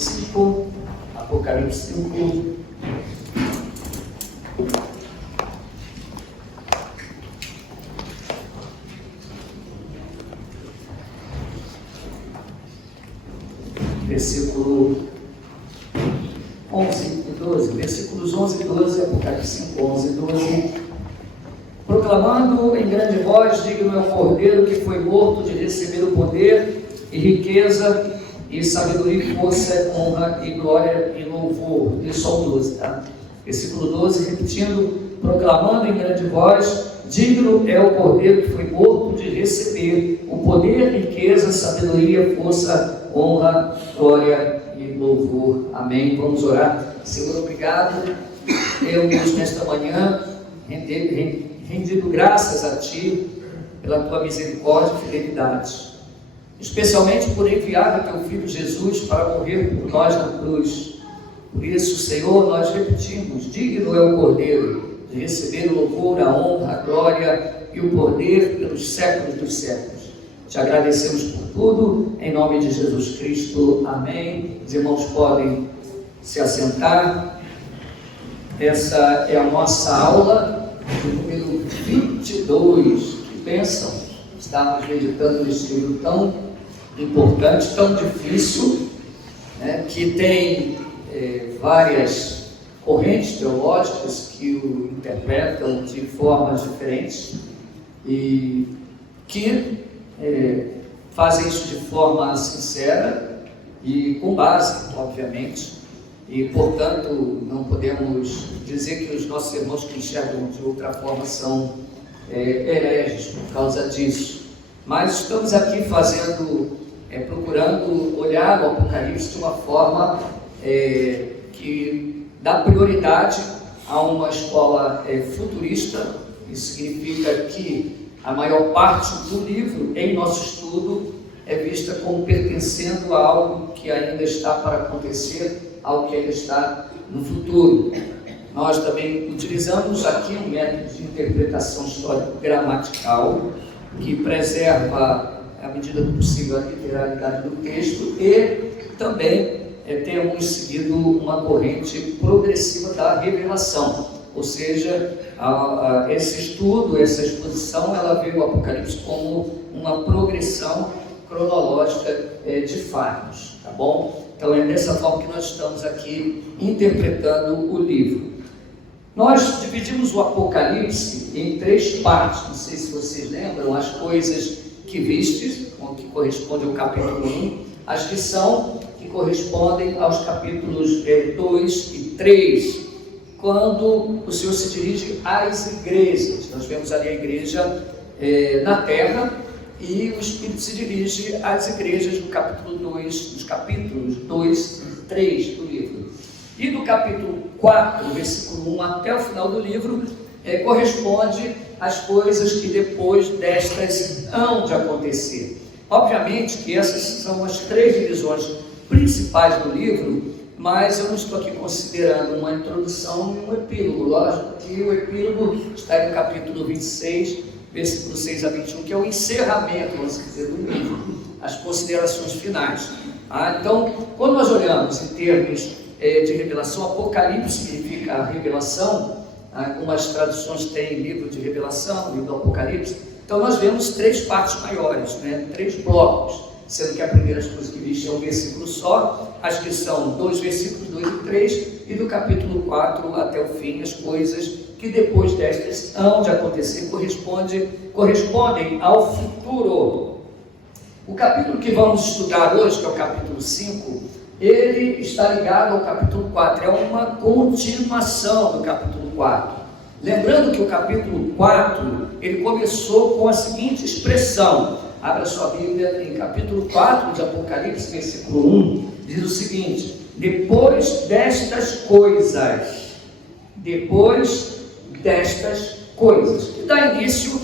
5, Apocalipse 5. Versículo 11 e 12, versículos 11 e 12, Apocalipse 5, 11 e 12. Proclamando em grande voz, digno é o Cordeiro que foi morto de receber o poder e riqueza e sabedoria, força, honra e glória e louvor. Isso só o 12, tá? Versículo 12, repetindo, proclamando em grande voz, digno é o Cordeiro que foi morto de receber o poder, riqueza, sabedoria, força, honra, glória e louvor. Amém. Vamos orar. Senhor, obrigado. Deus, nesta manhã, rendido graças a Ti pela Tua misericórdia e fidelidade, especialmente por enviar o Teu Filho Jesus para morrer por nós na cruz. Por isso, Senhor, nós repetimos, digno é o Cordeiro de receber o louvor, a honra, a glória e o poder pelos séculos dos séculos. Te agradecemos por tudo, em nome de Jesus Cristo. Amém. Os irmãos podem se assentar. Essa é a nossa aula de número 22. Que bênção estarmos meditando nesse livro tão importante, tão difícil, né, que tem várias correntes teológicas que o interpretam de formas diferentes e que fazem isso de forma sincera e com base, obviamente, e portanto não podemos dizer que os nossos irmãos que enxergam de outra forma são hereges por causa disso. Mas estamos aqui procurando olhar o Apocalipse de uma forma que dá prioridade a uma escola futurista. Isso significa que a maior parte do livro, em nosso estudo, é vista como pertencendo a algo que ainda está para acontecer, algo que ainda está no futuro. Nós também utilizamos aqui um método de interpretação histórico-gramatical que preserva, à medida do possível, a literalidade do texto e também temos seguido uma corrente progressiva da revelação. Ou seja, esse estudo, essa exposição, ela vê o Apocalipse como uma progressão cronológica de fatos, tá bom? Então é dessa forma que nós estamos aqui interpretando o livro. Nós dividimos o Apocalipse em 3 partes, não sei se vocês lembram, as coisas que vistes, que corresponde ao capítulo 1, as que são, que correspondem aos capítulos 2 e 3, quando o Senhor se dirige às igrejas. Nós vemos ali a igreja na terra e o Espírito se dirige às igrejas no capítulo 2, nos capítulos 2 e 3 do livro. E do capítulo 4, versículo 1 até o final do livro, corresponde às coisas que depois destas hão de acontecer. Obviamente que essas são as 3 divisões principais do livro, mas eu não estou aqui considerando uma introdução e um epílogo. Lógico que o epílogo está no capítulo 26, versículo 6 a 21, que é o encerramento, vamos dizer, do livro, as considerações finais. Então, quando nós olhamos em termos de revelação, Apocalipse significa a revelação. Algumas traduções têm livro de revelação, livro do Apocalipse. Então nós vemos 3 partes maiores, 3 blocos, sendo que a primeira coisa que viste é um versículo só, as que são 2 versículos, 2 e 3, e do capítulo 4 até o fim, as coisas que depois destas hão de acontecer correspondem ao futuro. O capítulo que vamos estudar hoje, que é o capítulo 5, ele está ligado ao capítulo 4, é uma continuação do capítulo 4. Lembrando que o capítulo 4, ele começou com a seguinte expressão, abra sua Bíblia em capítulo 4 de Apocalipse, versículo 1, diz o seguinte: depois destas coisas, que dá início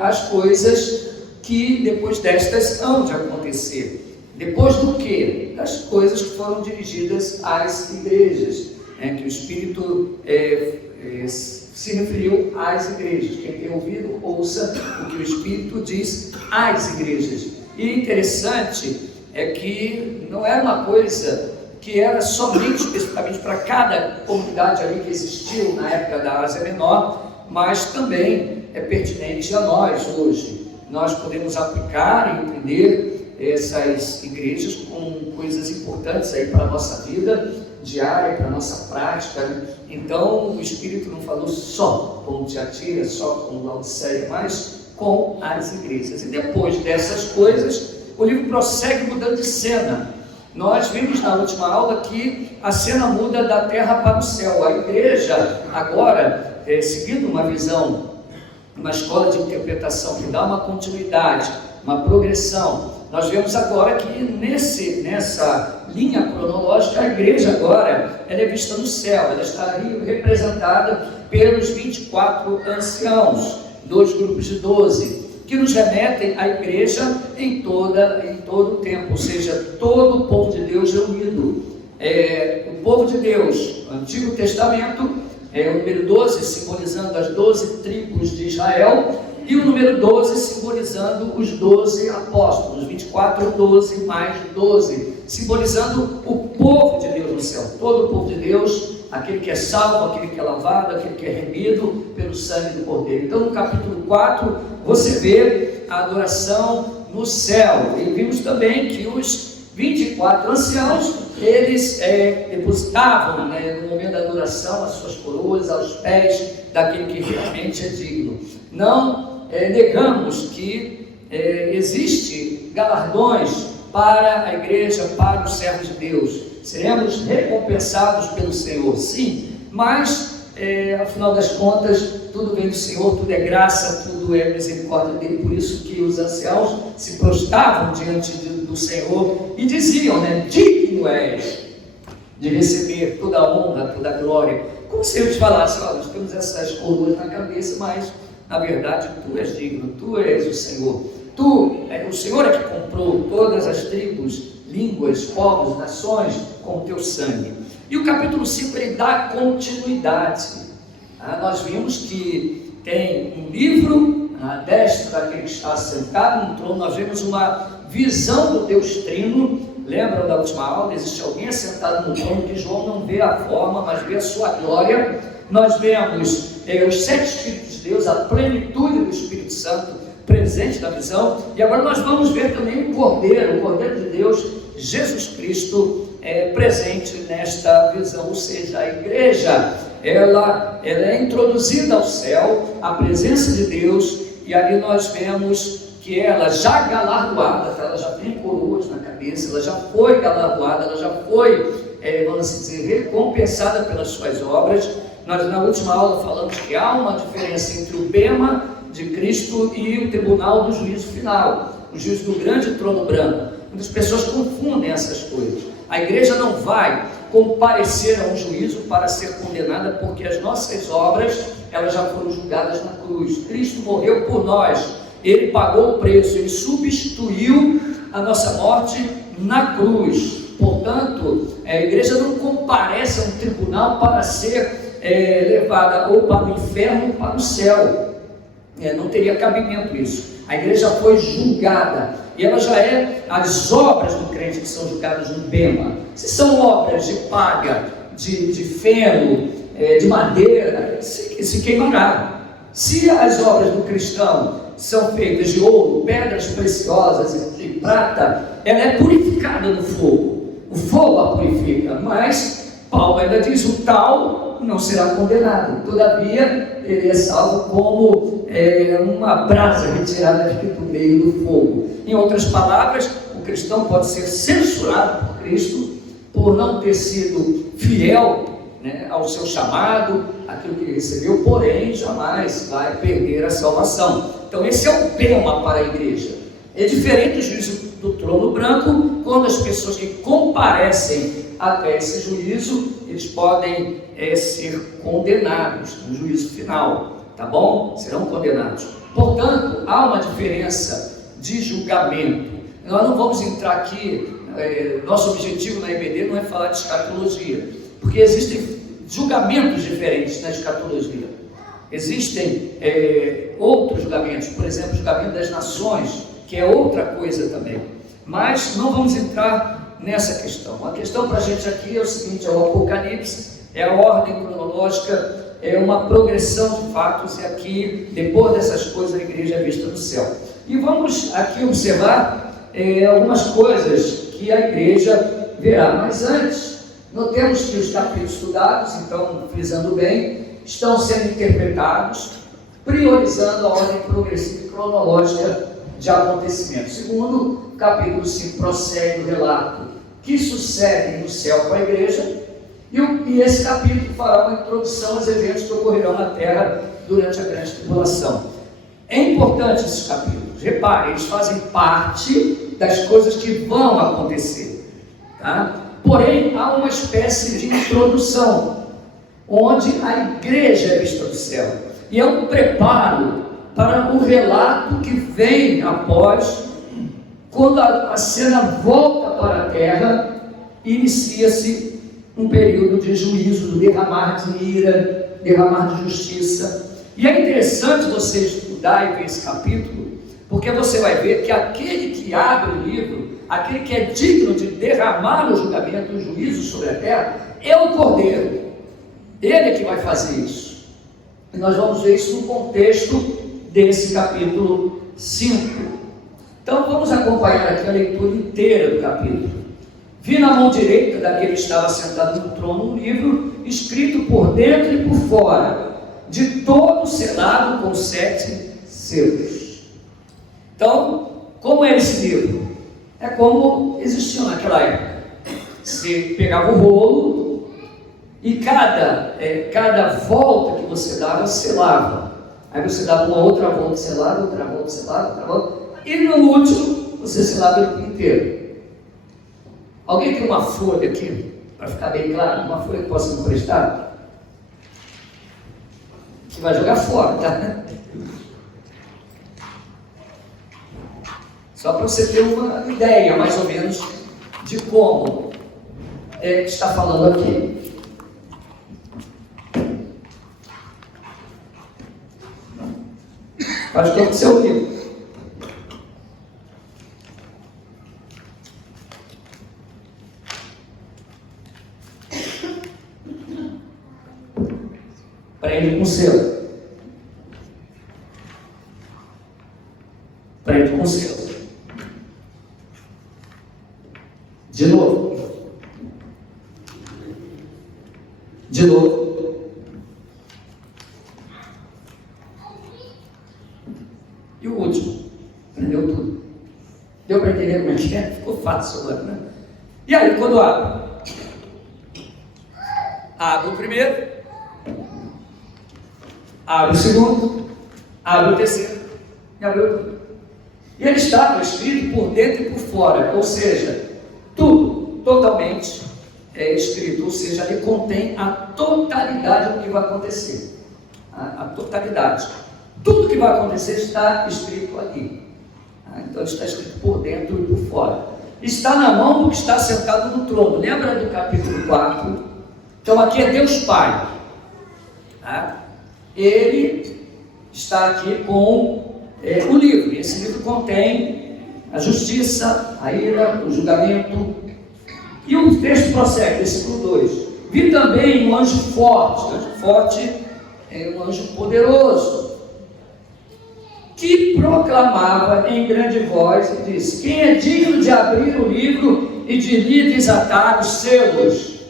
às coisas que depois destas hão de acontecer. Depois do quê? Das coisas que foram dirigidas às igrejas, que o Espírito se referiu às igrejas. Quem tem ouvido, ouça o que o Espírito diz às igrejas. E interessante é que não era uma coisa que era somente, especificamente para cada comunidade ali que existiu na época da Ásia Menor, mas também é pertinente a nós hoje. Nós podemos aplicar e entender essas igrejas com coisas importantes aí para a nossa vida diária, para a nossa prática. Então o Espírito não falou só com Tiatira, só com Laodiceia, mas com as igrejas. E depois dessas coisas, o livro prossegue mudando de cena. Nós vimos na última aula que a cena muda da terra para o céu. A igreja agora, seguindo uma visão, uma escola de interpretação que dá uma continuidade, uma progressão, nós vemos agora que nessa linha cronológica, a igreja agora ela é vista no céu. Ela está ali representada pelos 24 anciãos, 2 grupos de 12, que nos remetem à igreja em todo o tempo, ou seja, todo o povo de Deus reunido. O povo de Deus, o Antigo Testamento, o número 12 simbolizando as 12 tribos de Israel, e o número 12 simbolizando os 12 apóstolos, 24, 12 mais 12, simbolizando o povo de Deus no céu, todo o povo de Deus, aquele que é salvo, aquele que é lavado, aquele que é remido pelo sangue do Cordeiro. Então no capítulo 4 você vê a adoração no céu, e vimos também que os 24 anciãos, eles depositavam, no momento da adoração, as suas coroas aos pés daquele que realmente é digno. Não negamos que existe galardões para a igreja, para os servos de Deus. Seremos recompensados pelo Senhor, sim, mas afinal das contas, tudo vem do Senhor, tudo é graça, tudo é misericórdia dele. Por isso que os anciãos se prostravam diante do Senhor e diziam, digno és de receber toda a honra, toda a glória. Como se eles falassem, nós temos essas coroas na cabeça, mas na verdade tu és digno, tu és o Senhor. O Senhor é que comprou todas as tribos, línguas, povos, nações com o teu sangue. E o capítulo 5 ele dá continuidade. Nós vimos que tem um livro à destra daquele que está sentado no trono. Nós vemos uma visão do Deus Trino. Lembram da última aula? Existe alguém sentado no trono que João não vê a forma, mas vê a sua glória. Nós vemos os 7 Espíritos de Deus, a plenitude do Espírito Santo presente na visão. E agora nós vamos ver também o Cordeiro de Deus, Jesus Cristo, presente nesta visão. Ou seja, a igreja ela é introduzida ao céu, a presença de Deus, e ali nós vemos que ela já galardoada, ela já tem coroas na cabeça, ela já foi galardoada, ela já foi, vamos assim dizer, recompensada pelas suas obras. Nós na última aula falamos que há uma diferença entre o bema de Cristo e o tribunal do juízo final, o juízo do grande trono branco. Muitas pessoas confundem essas coisas. A igreja não vai comparecer a um juízo para ser condenada, porque as nossas obras elas já foram julgadas na cruz. Cristo morreu por nós, ele pagou o preço, ele substituiu a nossa morte na cruz. Portanto, a igreja não comparece a um tribunal para ser levada ou para o inferno ou para o céu. Não teria cabimento isso. A igreja foi julgada, e ela já as obras do crente que são julgadas no bema. Se são obras de paga, de feno, de madeira, se queimará. Se as obras do cristão são feitas de ouro, pedras preciosas e prata, ela é purificada no fogo. O fogo a purifica, mas Paulo ainda diz: o tal não será condenado. Todavia, ele é salvo como uma brasa retirada do meio do fogo. Em outras palavras, o cristão pode ser censurado por Cristo por não ter sido fiel ao seu chamado, aquilo que ele recebeu, porém jamais vai perder a salvação. Então esse é o tema para a igreja. É diferente do juízo do trono branco, quando as pessoas que comparecem até esse juízo, eles podem ser condenados no juízo final, tá bom? Serão condenados. Portanto, há uma diferença de julgamento. Nós não vamos entrar aqui, nosso objetivo na EBD não é falar de escatologia, porque existem julgamentos diferentes na escatologia. Existem outros julgamentos, por exemplo, o julgamento das nações, que é outra coisa também. Mas não vamos entrar nessa questão. A questão para a gente aqui é o seguinte: é o Apocalipse, é a ordem cronológica, é uma progressão de fatos, e aqui, depois dessas coisas, a igreja é vista no céu. E vamos aqui observar algumas coisas que a igreja verá. Mas antes, notemos que os capítulos estudados, então, frisando bem, estão sendo interpretados, priorizando a ordem progressiva e cronológica de acontecimentos. Segundo, o capítulo 5 prossegue o relato que sucede no céu para a igreja, e esse capítulo fará uma introdução aos eventos que ocorrerão na terra durante a grande tribulação. É importante esses capítulos, reparem, eles fazem parte das coisas que vão acontecer, tá? Porém, há uma espécie de introdução, onde a igreja é vista do céu, e é um preparo para o relato que vem após, quando a cena volta para a terra, inicia-se um período de juízo, de derramar de ira, derramar de justiça. E é interessante você estudar e ver esse capítulo, porque você vai ver que aquele que abre o livro, aquele que é digno de derramar o julgamento, o juízo sobre a terra, é o Cordeiro. Ele é que vai fazer isso. E nós vamos ver isso no contexto desse capítulo 5. Então vamos acompanhar aqui a leitura inteira do capítulo. Vi na mão direita daquele que estava sentado no trono um livro, escrito por dentro e por fora, de todo selado com 7 selos. Então, como é esse livro? É como existia naquela época. Você pegava o rolo e cada volta que você dava, selava. Aí você dava uma outra volta, selava, outra volta, selava, outra volta. E no último, você selava ele inteiro. Alguém tem uma folha aqui, para ficar bem claro, uma folha que possa me emprestar? Que vai jogar fora, tá? Só para você ter uma ideia, mais ou menos, de como está falando aqui. Acho que é o seu livro. Prende com selo. Prende com selo. De novo. De novo. E o último. Prendeu tudo. Deu para entender como é que é? Ficou fácil agora, né? E aí, quando abre? Abre o primeiro. Abre o segundo, abre o terceiro e abre o outro. E ele estava escrito por dentro e por fora, ou seja, tudo totalmente é escrito, ou seja, ele contém a totalidade do que vai acontecer. A totalidade. Tudo que vai acontecer está escrito ali. Então está escrito por dentro e por fora. Está na mão do que está sentado no trono. Lembra do capítulo 4? Então aqui é Deus Pai. Ele está aqui com o livro. Esse livro contém a justiça, a ira, o julgamento. E o texto prossegue, versículo 2. Vi também um anjo forte. O anjo forte é um anjo poderoso, que proclamava em grande voz e disse: quem é digno de abrir o livro e de lhe desatar os selos?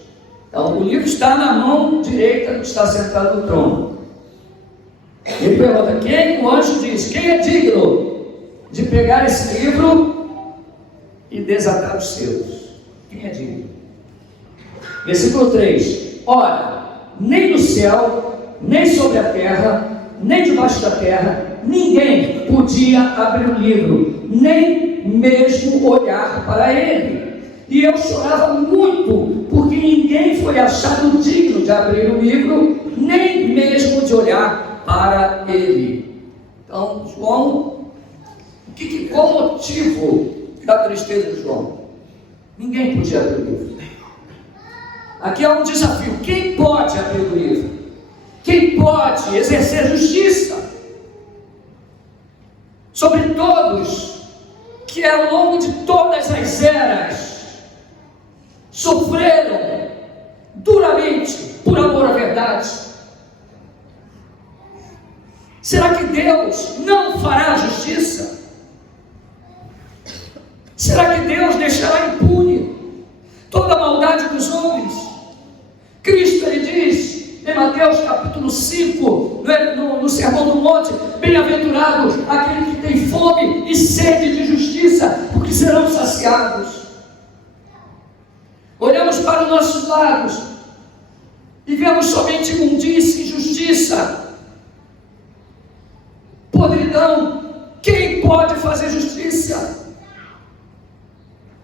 Então o livro está na mão direita do que está sentado no trono. Ele pergunta: quem? O anjo diz: quem é digno de pegar esse livro e desatar os selos? Quem é digno? Versículo 3: ora, nem no céu, nem sobre a terra, nem debaixo da terra, ninguém podia abrir o livro, nem mesmo olhar para ele. E eu chorava muito, porque ninguém foi achado digno de abrir o livro, nem mesmo de olhar para ele. Então, João, qual o motivo da tristeza de João? Ninguém podia abrir o livro. Aqui é um desafio: quem pode abrir o livro? Quem pode exercer justiça sobre todos que ao longo de todas as eras sofreram duramente por amor à verdade. Será que Deus não fará justiça? Será que Deus deixará impune toda a maldade dos homens? Cristo, ele diz em Mateus capítulo 5, no Sermão do Monte: bem-aventurado aquele que tem fome e sede de justiça, porque serão saciados. Olhamos para os nossos lados e vemos somente imundícia, injustiça, podridão. Quem pode fazer justiça?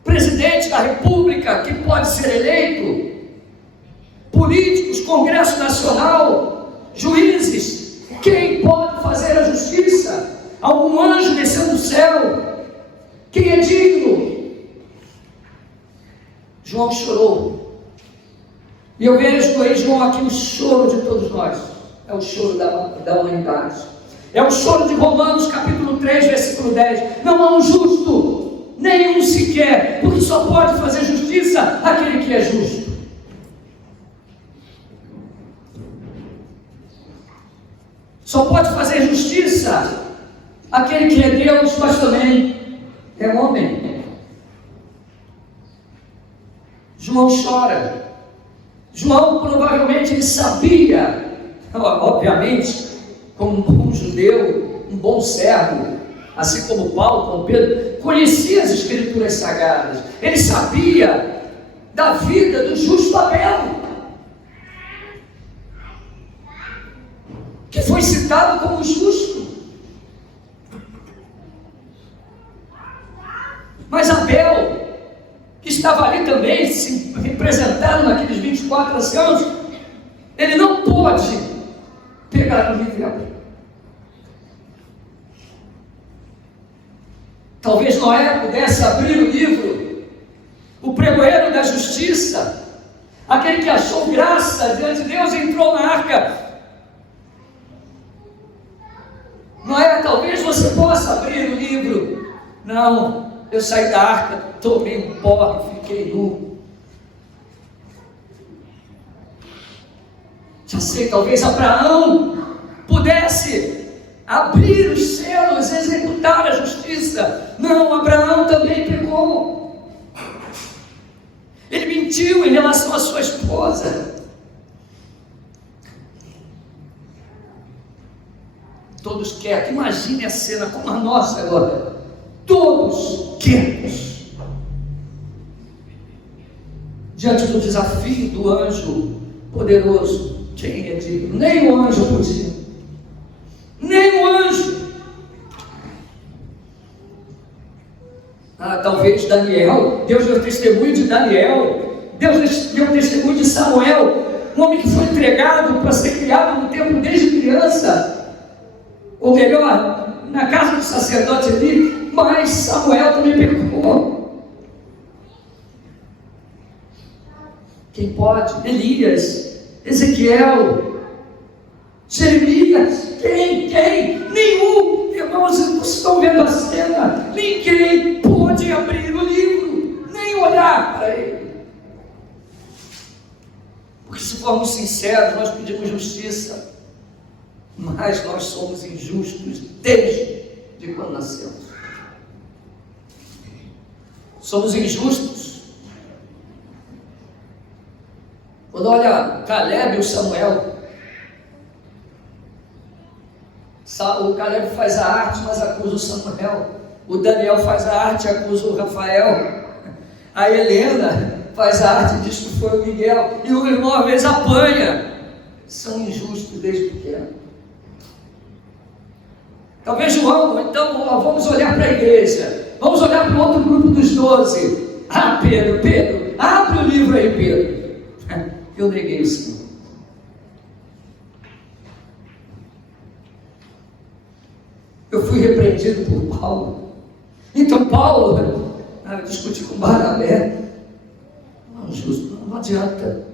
Presidente da República que pode ser eleito, políticos, Congresso Nacional, juízes. Quem pode fazer a justiça? Algum anjo desceu do céu? Quem é digno? João chorou, e eu vejo em João aqui o choro de todos nós. É o choro da humanidade, é o choro de Romanos capítulo 3, versículo 10. Não há um justo, nenhum sequer, porque só pode fazer justiça aquele que é justo. Só pode fazer justiça aquele que é Deus, mas também é homem. João chora. João provavelmente ele sabia, obviamente, como um bom judeu, um bom servo, assim como Paulo, como Pedro, conhecia as Escrituras Sagradas. Ele sabia da vida do justo Abel, que foi citado como justo. Mas Abel, que estava ali também, se representando naqueles 24 anciãos, ele não pôde pegar o livro. Talvez Noé pudesse abrir o livro, o pregoeiro da justiça, aquele que achou graça diante de Deus, entrou na arca. Noé, talvez você possa abrir o livro. Não, eu saí da arca, tomei um pó e fiquei nu. Já sei, talvez Abraão pudesse abrir os selos, executar a justiça. Não, Abraão também pecou. Ele mentiu em relação à sua esposa. Todos quietos. Imagine a cena como a nossa agora. Todos quietos diante do desafio do anjo poderoso. Quem é digno? Nem o anjo podia. Nem o anjo. Talvez Daniel. Deus deu testemunho de Daniel. Deus deu testemunho de Samuel, um homem que foi entregado para ser criado no templo desde criança. Ou melhor, na casa do sacerdote ali. Mas Samuel também pecou. Quem pode? Elias, Ezequiel, Jeremias. Quem? Nenhum. Irmãos, vocês estão vendo a cena? Ninguém pôde abrir o livro, nem olhar para ele. Porque se formos sinceros, nós pedimos justiça, mas nós somos injustos desde quando nascemos. Somos injustos. Quando olha Caleb e o Samuel, o Caleb faz a arte, mas acusa o Samuel. O Daniel faz a arte e acusa o Rafael. A Helena faz a arte e diz que foi o Miguel. E o irmão às vezes apanha. São injustos desde pequeno. Talvez João, então vamos olhar para a igreja. Vamos olhar para o outro grupo dos 12. Pedro, abre o livro aí, Pedro. Eu neguei o Senhor. Eu fui repreendido por Paulo. Então Paulo, eu discuti com Barnabé. Não, justo, não adianta.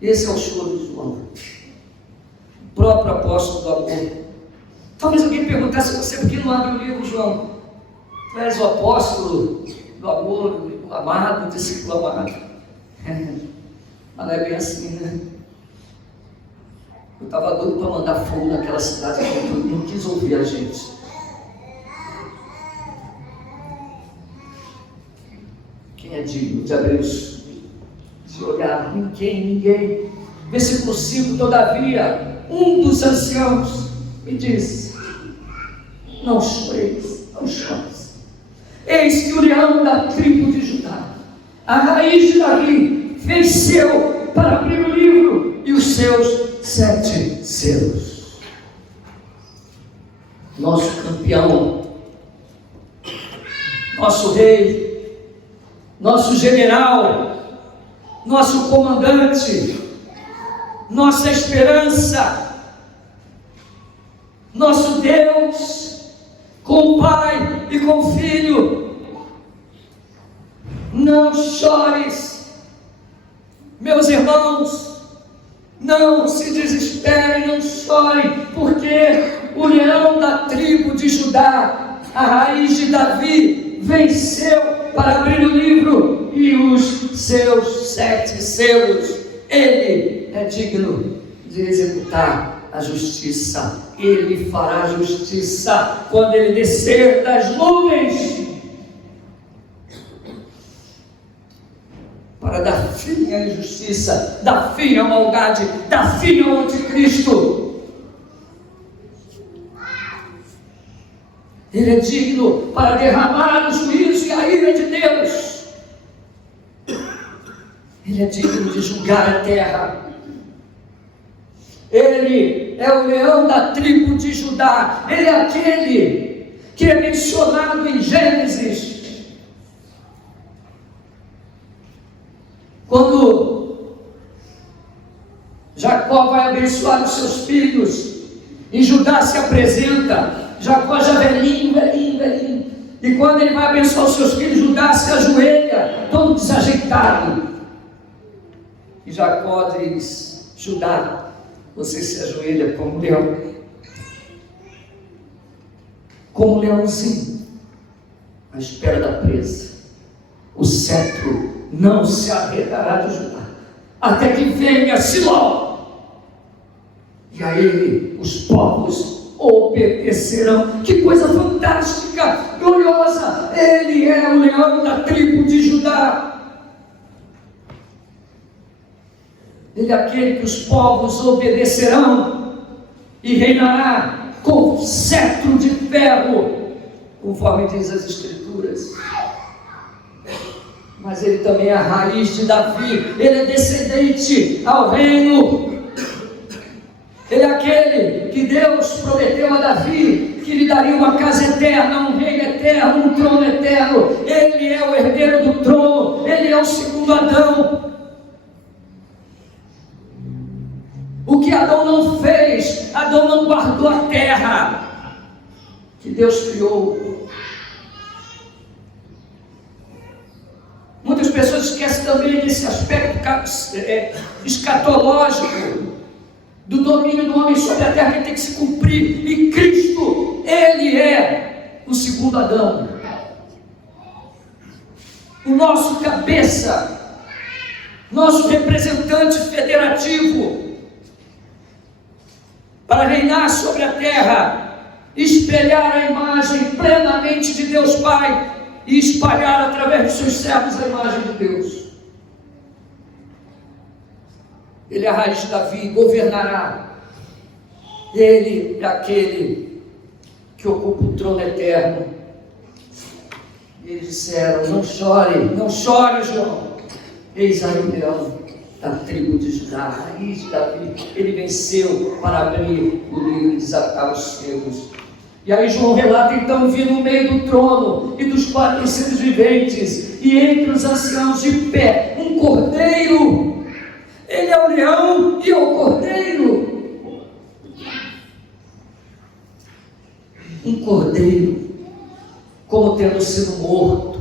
Esse é o choro de João, o próprio apóstolo do amor. Talvez alguém perguntasse a você: por que não abre o livro, João? Tu és o apóstolo do amor, o amado, o discípulo amado. Mas não é bem assim, né? Eu estava doido para mandar fogo naquela cidade, que não quis ouvir a gente. Quem é digno de abrir de olhar? Ninguém. Versículo 5, todavia, um dos anciãos me disse: não choreis, não chores. Eis que o leão da tribo de Judá, a raiz de Davi, venceu para abrir o livro e os seus 7 selos. Nosso campeão, nosso rei, nosso general, nosso comandante, nossa esperança, nosso Deus, com o Pai e com o Filho. Não chores, meus irmãos, não se desesperem, não chorem, porque o leão da tribo de Judá, a raiz de Davi, venceu para abrir o livro e os seus 7 selos. Ele é digno de executar a justiça. Ele fará justiça quando ele descer das nuvens para dar fim à injustiça, dar fim à maldade, dar fim ao anticristo. Ele é digno para derramar o juízo e a ira de Deus. Ele é digno de julgar a terra. Ele é o leão da tribo de Judá. Ele é aquele que é mencionado em Gênesis, quando Jacó vai abençoar os seus filhos e Judá se apresenta. Jacó já velhinho. E quando ele vai abençoar os seus filhos, Judá se ajoelha, todo desajeitado. E Jacó diz: Judá, você se ajoelha como um leão, como um leãozinho, à espera da presa. O cetro não se arredará de Judá, até que venha Siló, e a ele os povos obedecerão. Que coisa fantástica, gloriosa! Ele é o leão da tribo de Judá. Ele é aquele que os povos obedecerão e reinará com cetro de ferro, conforme diz as Escrituras. Mas ele também é a raiz de Davi. Ele é descendente ao reino. Ele é aquele que Deus prometeu a Davi, que lhe daria uma casa eterna, um reino eterno, um trono eterno. Ele é o herdeiro do trono. Ele é o segundo Adão. O que Adão não fez, Adão não guardou a terra que Deus criou. Muitas pessoas esquecem também desse aspecto escatológico do domínio do homem sobre a terra, que tem que se cumprir. E Cristo, Ele é o segundo Adão, o nosso cabeça, nosso representante federativo, para reinar sobre a terra, espelhar a imagem plenamente de Deus Pai e espalhar através dos seus servos a imagem de Deus. Ele é a raiz de Davi, governará. Ele é aquele que ocupa o trono eterno. E eles disseram: não chore, João. Eis aí o leão da tribo de Judá, a raiz de Davi. Ele venceu para abrir o livro e desatar os selos. E aí João relata: então vi no meio do trono e dos 4 seres viventes, e entre os anciãos de pé, um cordeiro. Ele é o leão e é o cordeiro. Um cordeiro, como tendo sido morto.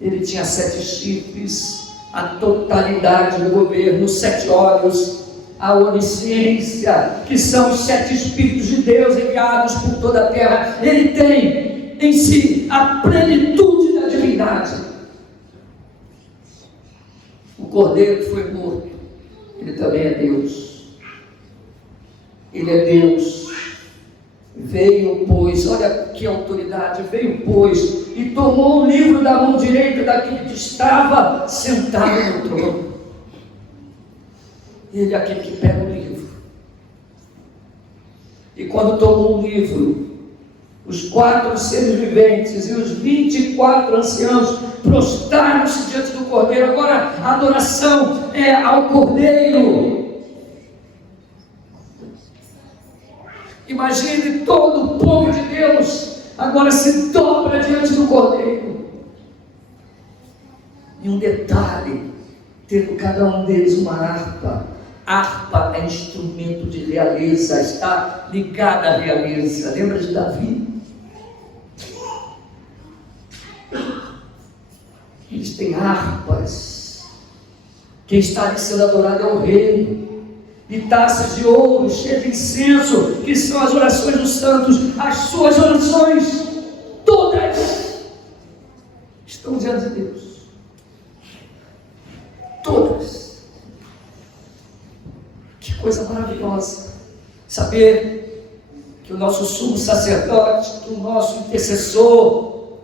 Ele tinha 7 chifres, a totalidade do governo, 7 olhos, a onisciência, que são os 7 Espíritos de Deus enviados por toda a terra. Ele tem em si a plenitude da divindade. O Cordeiro que foi morto, ele também é Deus. Ele é Deus. Veio, pois, olha que autoridade, veio, pois, e tomou o livro da mão direita daquele que estava sentado no trono. Ele é aquele que pega o livro. E quando tomou o livro, os 4 seres viventes e os 24 anciãos prostraram-se diante do Cordeiro. Agora a adoração é ao Cordeiro. Imagine todo o povo de Deus agora se dobra diante do Cordeiro. E um detalhe, tendo cada um deles uma harpa. Harpa é instrumento de realeza, está ligada à realeza. Lembra de Davi? Eles têm harpas. Quem está ali sendo adorado é o rei. E taças de ouro cheias de incenso, que são as orações dos santos. As suas orações, todas, estão diante de Deus. Todas. Que coisa maravilhosa saber que o nosso sumo sacerdote, que o nosso intercessor,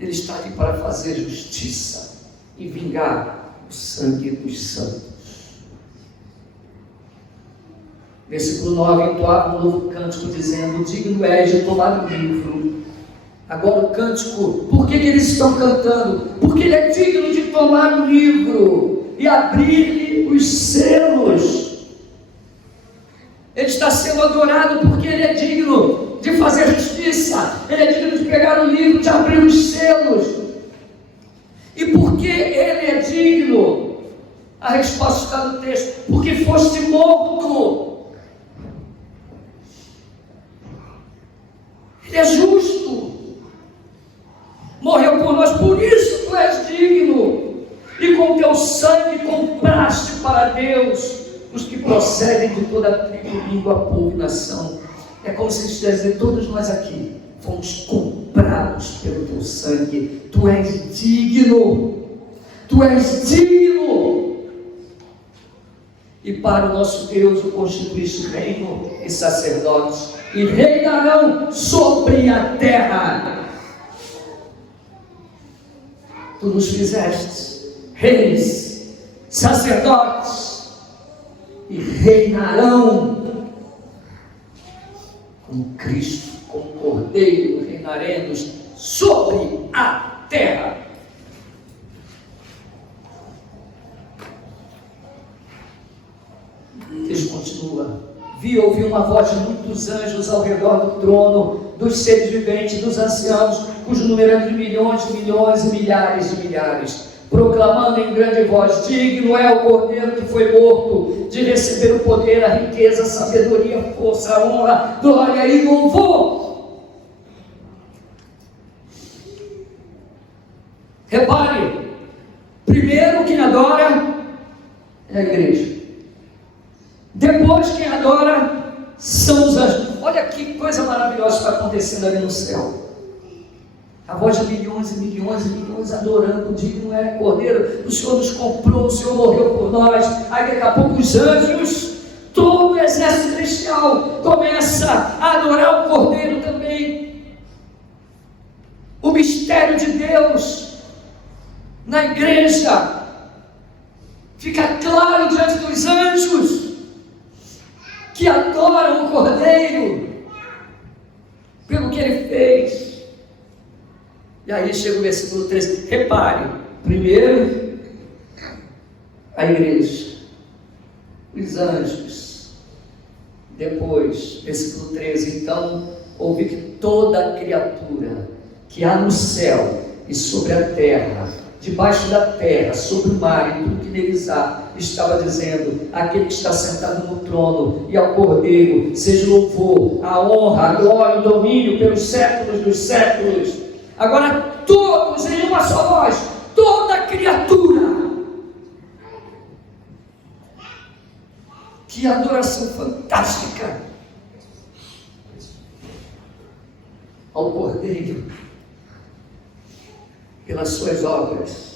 ele está ali para fazer justiça e vingar o sangue dos santos. Versículo 9, entoava um novo cântico dizendo: digno és de tomar o livro. Agora o cântico, por que eles estão cantando? Porque ele é digno de tomar o livro e abrir-lhe os selos. Ele está sendo adorado porque ele é digno de fazer justiça. Ele é digno de pegar o livro, de abrir os selos. E por que ele é digno? A resposta está no texto: porque foste morto. Ele é justo, morreu por nós, por isso tu és digno, e com teu sangue compraste para Deus os que procedem de toda a tribo, língua, povo e nação. É como se estivesse dizendo: todos nós aqui fomos comprados pelo teu sangue. Tu és digno, tu és digno. E para o nosso Deus o constituíste reino e sacerdotes, e reinarão sobre a terra. Tu nos fizeste reis, sacerdotes, e reinarão com Cristo, com o Cordeiro, reinaremos sobre a terra. Ele continua: vi ouvir uma voz de muitos anjos ao redor do trono, dos seres viventes, dos anciãos, cujo número é de milhões, milhões e milhares de milhares, proclamando em grande voz: digno é o Cordeiro que foi morto de receber o poder, a riqueza, a sabedoria, a força, a honra, glória e louvor. Repare, primeiro quem adora é a igreja. Depois quem adora são os anjos. Olha que coisa maravilhosa está acontecendo ali no céu. A voz de milhões e milhões e milhões adorando: digno é o Cordeiro, o Senhor nos comprou, o Senhor morreu por nós. Aí daqui a pouco os anjos, todo o exército celestial começa a adorar o Cordeiro também. O mistério de Deus na igreja fica claro diante dos anjos, que adoram o Cordeiro pelo que ele fez. E aí chega o versículo 13. Repare, primeiro a igreja, os anjos. Depois, versículo 13: então ouvi que toda criatura que há no céu e sobre a terra, debaixo da terra, sobre o mar e tudo que neles há, estava dizendo: aquele que está sentado no trono e ao Cordeiro seja o louvor, a honra, a glória, o domínio pelos séculos dos séculos. Agora todos em uma só voz, toda criatura. Que adoração fantástica ao Cordeiro. pelas suas obras.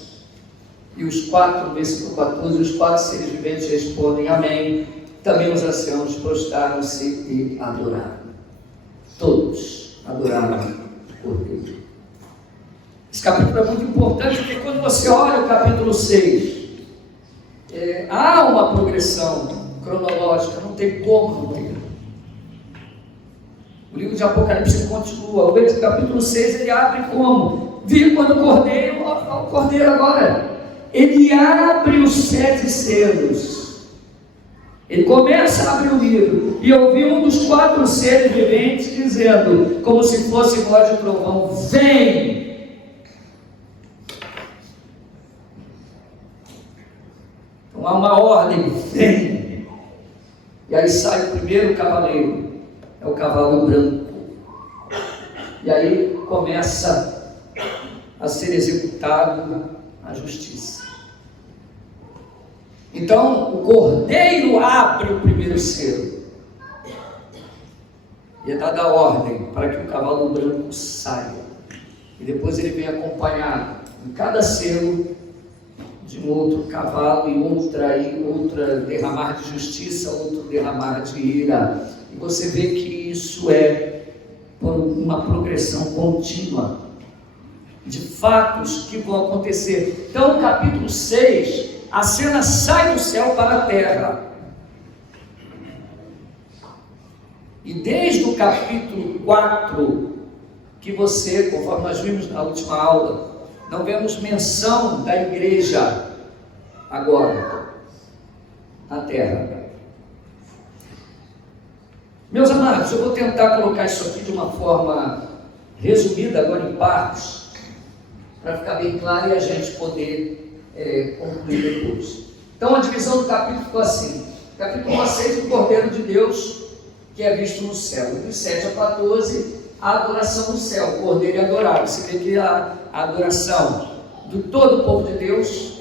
E os quatro, versículo 14, os quatro seres viventes respondem amém. Também os anciãos prostraram-se e adoraram. Todos adoraram o Cordeiro. Esse capítulo é muito importante, porque quando você olha o capítulo 6, há uma progressão cronológica, não tem como não ter. O livro de Apocalipse continua. O capítulo 6 ele abre como? Viu quando o Cordeiro agora, ele abre os 7 selos. Ele começa a abrir o livro e ouviu um dos 4 seres viventes dizendo, como se fosse voz de trovão: vem! Então há uma ordem: vem! E aí sai o primeiro cavaleiro, é o cavalo branco. E aí começa a ser executado a justiça. Então, o Cordeiro abre o primeiro selo. E é dada a ordem para que o cavalo branco saia. E depois ele vem acompanhado em cada selo de um outro cavalo e outra derramar de justiça, outro derramar de ira. E você vê que isso é por uma progressão contínua de fatos que vão acontecer. Então, no capítulo 6, a cena sai do céu para a terra. E desde o capítulo 4, que você, conforme nós vimos na última aula, não vemos menção da igreja agora na terra. Meus amados, eu vou tentar colocar isso aqui de uma forma resumida, agora em partes, para ficar bem claro e a gente poder concluir depois. Então a divisão do capítulo ficou assim: capítulo 6, o Cordeiro de Deus que é visto no céu. Dos 7 a 14, a adoração no céu, o Cordeiro é adorado. Você vê que a adoração de todo o povo de Deus,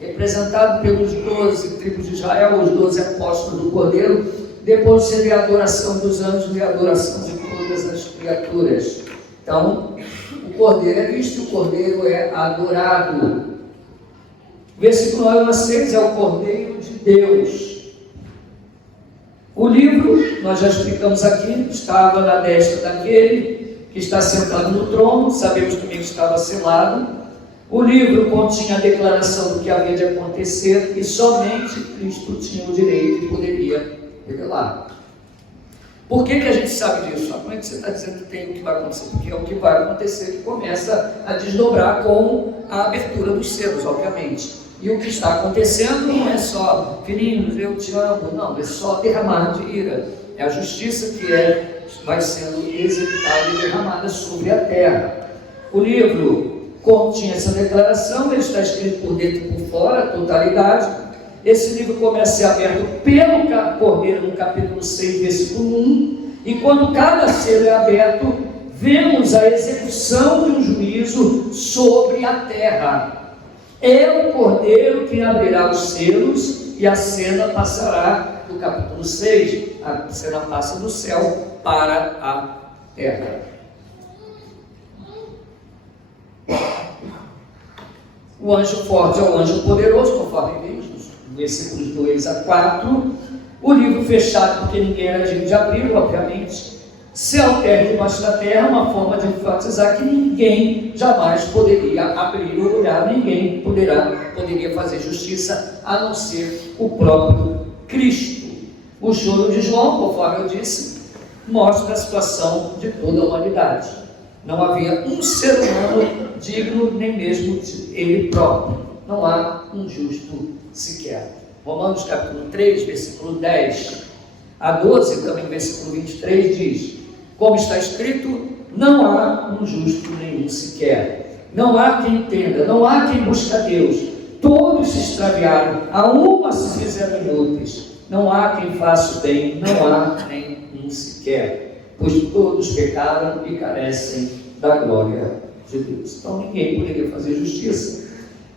representado pelos 12 tribos de Israel, os 12 apóstolos do Cordeiro. Depois você vê a adoração dos anjos e a adoração de todas as criaturas. Então, o Cordeiro é visto, o Cordeiro é adorado. Versículo 9 a 6 é o Cordeiro de Deus. O livro, nós já explicamos aqui, estava na destra daquele que está sentado no trono, sabemos também que estava selado. O livro continha a declaração do que havia de acontecer e somente Cristo tinha o direito e poderia revelar. Por que a gente sabe disso? Como é que você está dizendo que tem o que vai acontecer? Porque é o que vai acontecer que começa a desdobrar com a abertura dos selos, obviamente. E o que está acontecendo não é só, filhinhos, eu te amo, não, é só derramar de ira. É a justiça que vai sendo executada e derramada sobre a terra. O livro continha essa declaração, ele está escrito por dentro e por fora, a totalidade. Esse livro começa a ser aberto pelo Cordeiro no capítulo 6, versículo 1. E quando cada selo é aberto, vemos a execução de um juízo sobre a terra. É o Cordeiro quem abrirá os selos e a cena passará do capítulo 6, a cena passa do céu para a terra. O anjo forte é o anjo poderoso, conforme vimos nos versículos 2 a 4. O livro fechado, porque ninguém era digno de abrir, obviamente. Céu, terra e debaixo da terra, uma forma de enfatizar que ninguém jamais poderia abrir o olhar, ninguém poderia fazer justiça a não ser o próprio Cristo. O choro de João, conforme eu disse, mostra a situação de toda a humanidade. Não havia um ser humano digno, nem mesmo de ele próprio. Não há um justo sequer. Romanos capítulo 3, versículo 10 a 12, também versículo 23 diz: como está escrito, não há um justo nenhum sequer. Não há quem entenda, não há quem busque a Deus. Todos se extraviaram, a uma se fizeram inúteis. Não há quem faça o bem, não há nem um sequer. Pois todos pecaram e carecem da glória de Deus. Então ninguém poderia fazer justiça.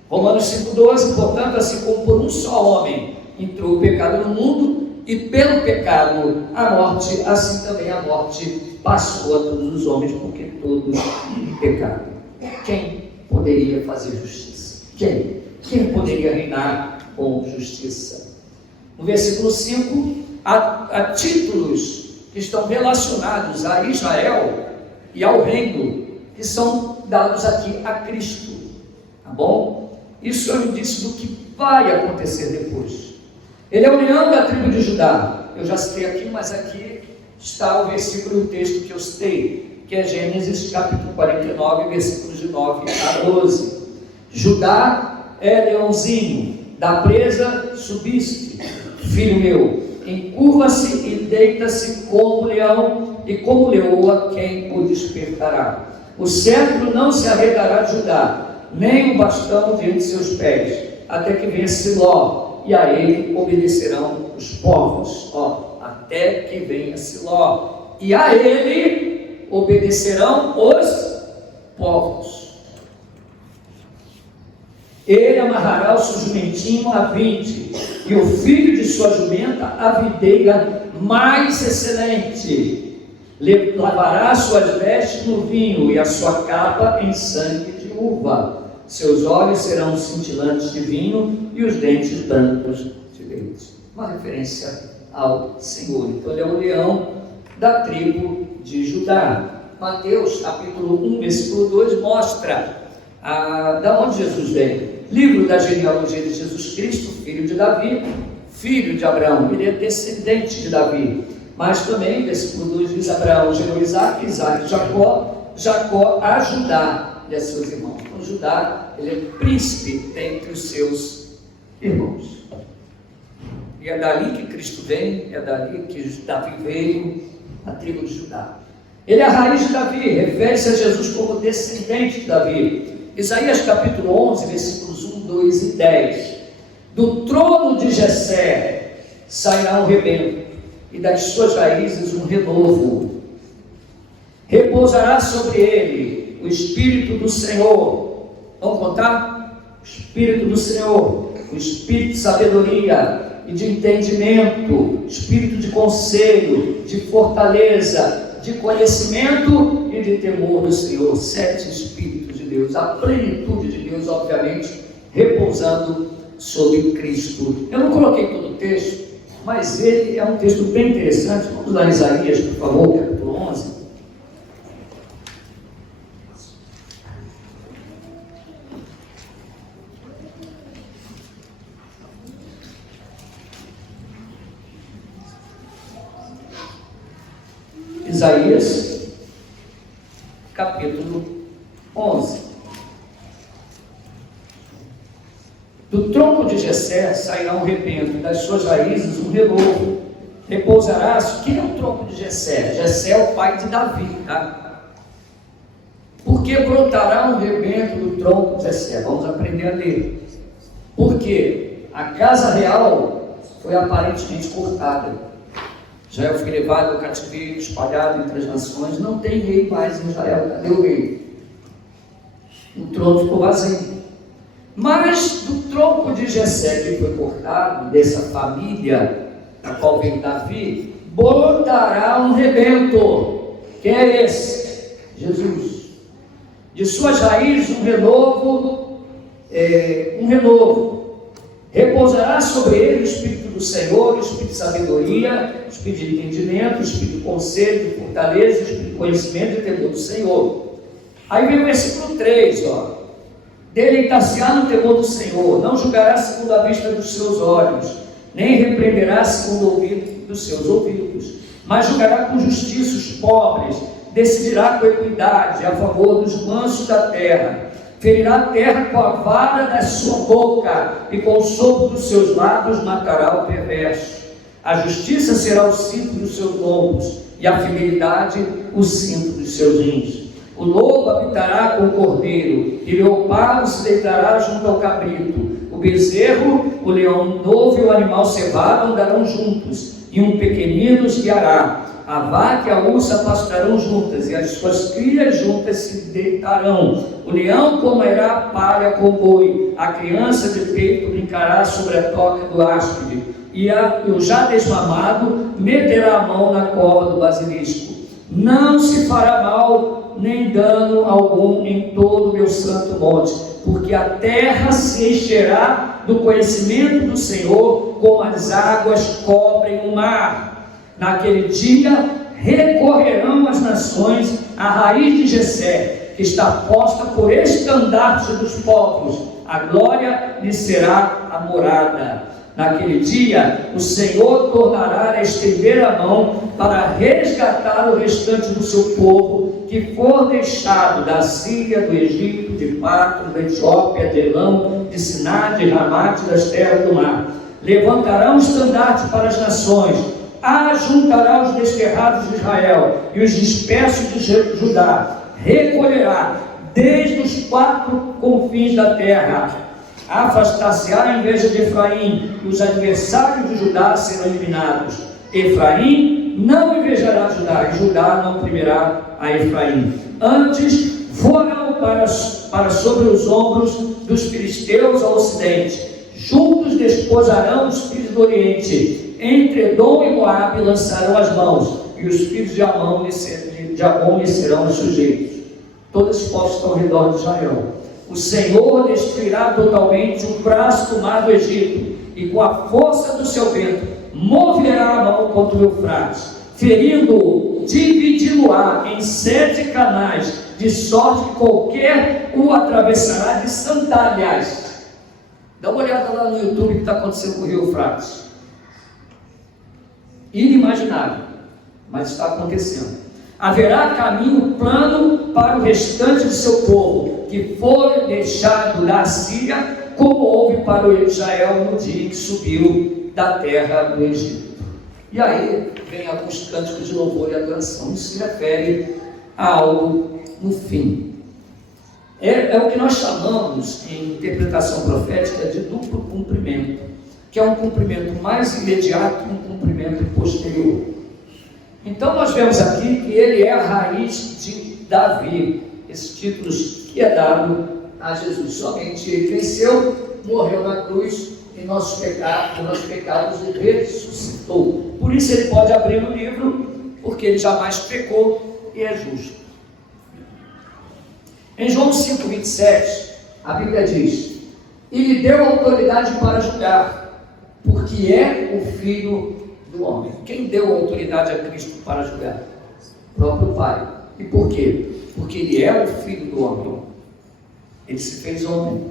Romanos 5,12, portanto, assim como por um só homem entrou o pecado no mundo, e pelo pecado a morte, assim também a morte passou a todos os homens, porque todos pecaram. Quem poderia fazer justiça? Quem? Quem poderia reinar com justiça? No versículo 5, há títulos que estão relacionados a Israel e ao reino, que são dados aqui a Cristo, tá bom? Isso é um indício do que vai acontecer depois. Ele é o leão da tribo de Judá. Eu já citei aqui, mas aqui está o versículo e o texto que eu citei, que é Gênesis capítulo 49, versículos de 9 a 12. Judá é leãozinho, da presa subiste, filho meu, encurva-se e deita-se como leão, e como leoa quem o despertará. O cetro não se arredará de Judá, nem o bastão diante de seus pés, até que venha Siló, e a ele obedecerão os povos. Até que venha Siló, e a ele obedecerão os povos. Ele amarrará o seu jumentinho à vide, e o filho de sua jumenta à videira mais excelente. Lavará suas vestes no vinho e a sua capa em sangue de uva. Seus olhos serão cintilantes de vinho e os dentes brancos de leite. Uma referência ao Senhor. Então ele é o leão da tribo de Judá. Mateus capítulo 1, versículo 2 mostra da onde Jesus vem. Livro da genealogia de Jesus Cristo, filho de Davi, filho de Abraão. Ele é descendente de Davi. Mas também, versículo 2 diz: Abraão gerou Isaac, Isaac Jacó, Jacó a Judá e a seus irmãos. Então Judá, ele é príncipe entre os seus irmãos. E é dali que Cristo vem, é dali que Davi veio, a tribo de Judá. Ele é a raiz de Davi, refere-se a Jesus como descendente de Davi. Isaías capítulo 11, versículos 1, 2 e 10. Do trono de Jessé sairá um rebento, e das suas raízes um renovo. Repousará sobre ele o Espírito do Senhor. Vamos contar? O Espírito do Senhor, o Espírito de sabedoria e de entendimento, Espírito de conselho, de fortaleza, de conhecimento e de temor do Senhor. 7 Espíritos de Deus, a plenitude de Deus, obviamente, repousando sobre Cristo. Eu não coloquei todo o texto, mas ele é um texto bem interessante. Vamos lá em Isaías, por favor, capítulo 11. Isaías, capítulo 11. Do tronco de Jessé sairá um rebento, das suas raízes um renovo. Repousarás. Quem é o tronco de Jessé? Jessé é o pai de Davi, tá? Porque brotará um rebento do tronco de Jessé. Vamos aprender a ler. Porque a casa real foi aparentemente cortada. Israel foi levado ao cativeiro, espalhado entre as nações. Não tem rei mais em Israel. Cadê o rei? O trono ficou vazio. Mas do tronco de Jessé que foi cortado, dessa família da qual veio Davi, brotará um rebento. Quem é esse? Jesus. De suas raízes um renovo. Repousará sobre ele o Espírito do Senhor, o Espírito de sabedoria, o Espírito de entendimento, o Espírito de conselho, de fortaleza, o Espírito de conhecimento e temor do Senhor. Aí vem o versículo 3, Deleitar-se-á no temor do Senhor, não julgará segundo a vista dos seus olhos, nem repreenderá segundo o ouvido dos seus ouvidos, mas julgará com justiça os pobres, decidirá com equidade a favor dos mansos da terra, ferirá a terra com a vara da sua boca, e com o sopro dos seus lábios matará o perverso. A justiça será o cinto dos seus lombos, e a fidelidade o cinto dos seus rins. O lobo habitará com o cordeiro, e o leopardo se deitará junto ao cabrito. O bezerro, o leão novo e o animal cevado andarão juntos, e um pequenino os guiará. A vaca e a ursa pastarão juntas, e as suas crias juntas se deitarão. O leão comerá a palha com o boi, a criança de peito brincará sobre a toca do áspide, e o já desmamado meterá a mão na cova do basilisco. Não se fará mal mal, nem dano algum em todo o meu santo monte, porque a terra se encherá do conhecimento do Senhor, como as águas cobrem o mar. Naquele dia recorrerão as nações à raiz de Jessé, que está posta por estandarte dos povos, a glória lhe será a morada. Naquele dia, o Senhor tornará a estender a mão para resgatar o restante do seu povo, que for deixado da Síria, do Egito, de Patros, da Etiópia, de Elão, de Siná, de Ramate, das terras do mar. Levantará um estandarte para as nações, ajuntará os desterrados de Israel e os dispersos de Judá, recolherá desde os 4 confins da terra. Afastar-se-á a inveja de Efraim, e os adversários de Judá serão eliminados. Efraim não invejará Judá, e Judá não oprimirá a Efraim. Antes voarão para sobre os ombros dos filisteus ao ocidente. Juntos desposarão os filhos do oriente. Entre Edom e Moabe lançarão as mãos, e os filhos de Amon lhe serão sujeitos. Todos os povos estão ao redor de Israel. O Senhor destruirá totalmente o braço do mar do Egito, e com a força do seu vento moverá a mão contra o Eufrates, ferindo-o, dividindo-á em 7 canais, de sorte que qualquer o atravessará de sandálias. Dá uma olhada lá no YouTube o que está acontecendo com o rio Eufrates. Inimaginável, mas está acontecendo. Haverá caminho plano para o restante do seu povo, que for deixado da Síria, como houve para o Israel no dia que subiu da terra do Egito. E aí vem alguns cânticos de louvor e adoração. Isso se refere a algo no fim. É o que nós chamamos em interpretação profética de duplo cumprimento, que é um cumprimento mais imediato e um cumprimento posterior. Então nós vemos aqui que ele é a raiz de Davi, esses títulos que é dado a Jesus. Somente ele venceu, morreu na cruz em nossos pecados e ressuscitou. Por isso ele pode abrir o livro, porque ele jamais pecou e é justo. Em João 5,27, a Bíblia diz: e lhe deu autoridade para julgar, porque é o Filho do homem. Quem deu autoridade a Cristo para julgar? O próprio Pai. E por quê? Porque ele é o Filho do homem. Ele se fez homem,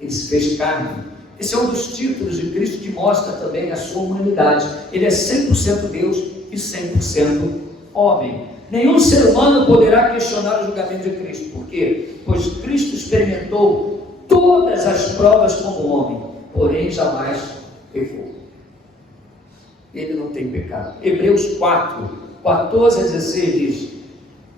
ele se fez carne. Esse é um dos títulos de Cristo que mostra também a sua humanidade. Ele é 100% Deus e 100% homem. Nenhum ser humano poderá questionar o julgamento de Cristo. Por quê? Pois Cristo experimentou todas as provas como homem, porém jamais pecou. Ele não tem pecado. Hebreus 4, 14 a 16 diz: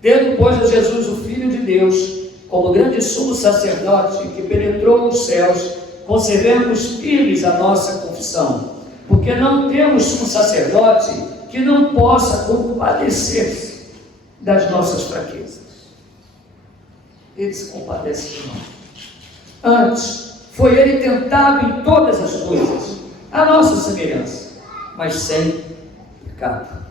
tendo, pois, a Jesus, o Filho de Deus, como grande sumo sacerdote que penetrou os céus, conservemos firmes a nossa confissão, porque não temos sumo sacerdote que não possa compadecer-se das nossas fraquezas. Ele se compadece de nós. Antes, foi ele tentado em todas as coisas, a nossa semelhança, mas sem pecado.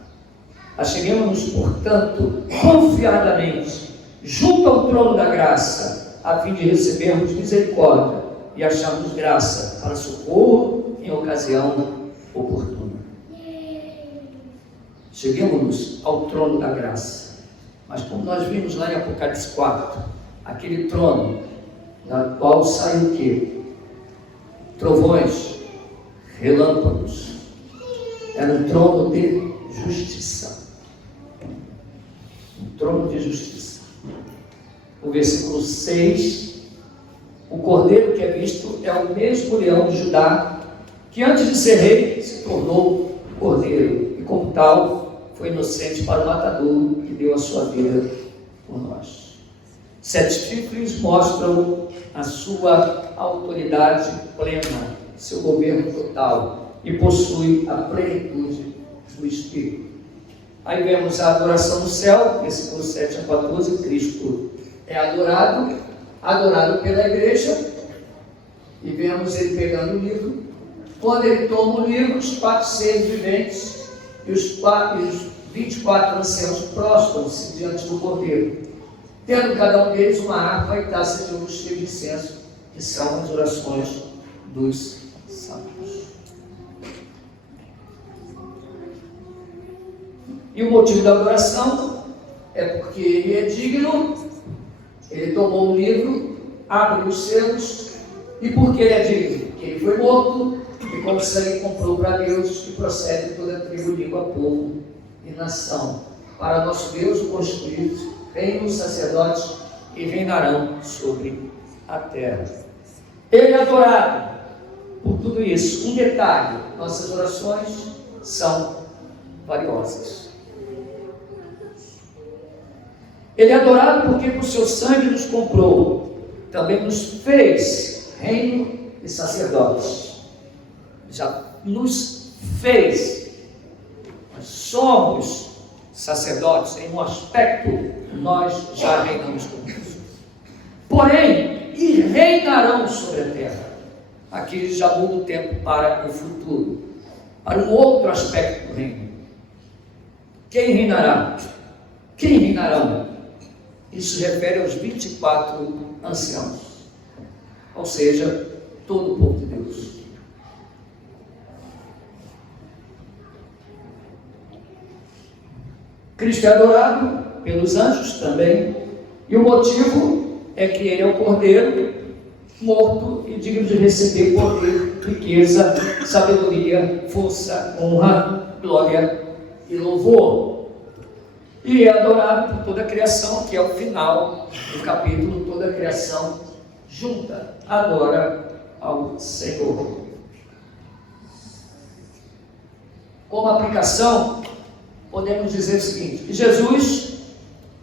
Acheguemos-nos, portanto, confiadamente junto ao trono da graça, a fim de recebermos misericórdia e acharmos graça para socorro em ocasião oportuna. Cheguemos-nos ao trono da graça, mas como nós vimos lá em Apocalipse 4, aquele trono da qual sai o quê? Trovões, relâmpagos. Era um trono de justiça. Um trono de justiça. O versículo 6, o cordeiro que é visto é o mesmo leão de Judá, que antes de ser rei se tornou cordeiro, e como tal foi inocente para o matador que deu a sua vida por nós. 7 títulos mostram a sua autoridade plena, seu governo total, e possui a plenitude do Espírito. Aí vemos a adoração no céu, versículo 7 a 14, Cristo é adorado pela igreja, e vemos ele pegando o livro. Quando ele toma o livro, os 4 seres viventes e os 24 anciãos prostram-se diante do cordeiro. tendo cada um deles uma harpa e taça de ouro cheia de incenso, que são as orações dos santos. E o motivo da adoração é porque ele é digno, ele tomou o livro, abre os selos, e porque ele é digno? Porque ele foi morto, e com sangue comprou para Deus, que procede de toda tribo, língua, povo e nação. Para nosso Deus construídos, reino, sacerdotes, e reinarão sobre a terra. Ele é adorado por tudo isso. Um detalhe: nossas orações são valiosas. Ele é adorado porque por seu sangue nos comprou, também nos fez reino e sacerdotes. Já nos fez. Nós somos sacerdotes. Em um aspecto, nós já reinamos com Deus. Porém, e reinarão sobre a terra. Aqui já muda o tempo para o futuro, para um outro aspecto do reino. Quem reinará? Quem reinarão? Isso se refere aos 24 anciãos, ou seja, todo o povo de Deus. Cristo é adorado pelos anjos também, e o motivo é que ele é o Cordeiro morto e digno de receber poder, riqueza, sabedoria, força, honra, glória e louvor. E é adorado por toda a criação, que é o final do capítulo. Toda a criação junta adora ao Senhor. Como aplicação, podemos dizer o seguinte: que Jesus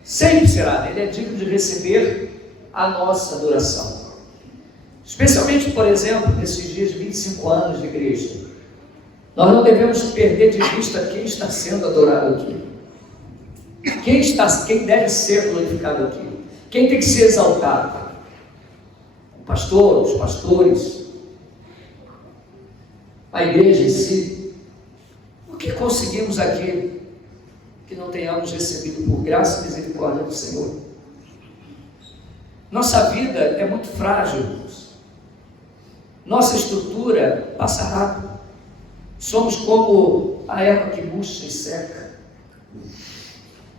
sempre será, ele é digno de receber a nossa adoração. Especialmente, por exemplo, nesses dias de 25 anos de igreja, nós não devemos perder de vista quem está sendo adorado aqui. Quem deve ser glorificado aqui? Quem tem que ser exaltado? O pastor, os pastores, a igreja em si. O que conseguimos aqui que não tenhamos recebido por graça e misericórdia do Senhor? Nossa vida é muito frágil, irmãos. Nossa estrutura passa rápido. Somos como a erva que murcha e seca.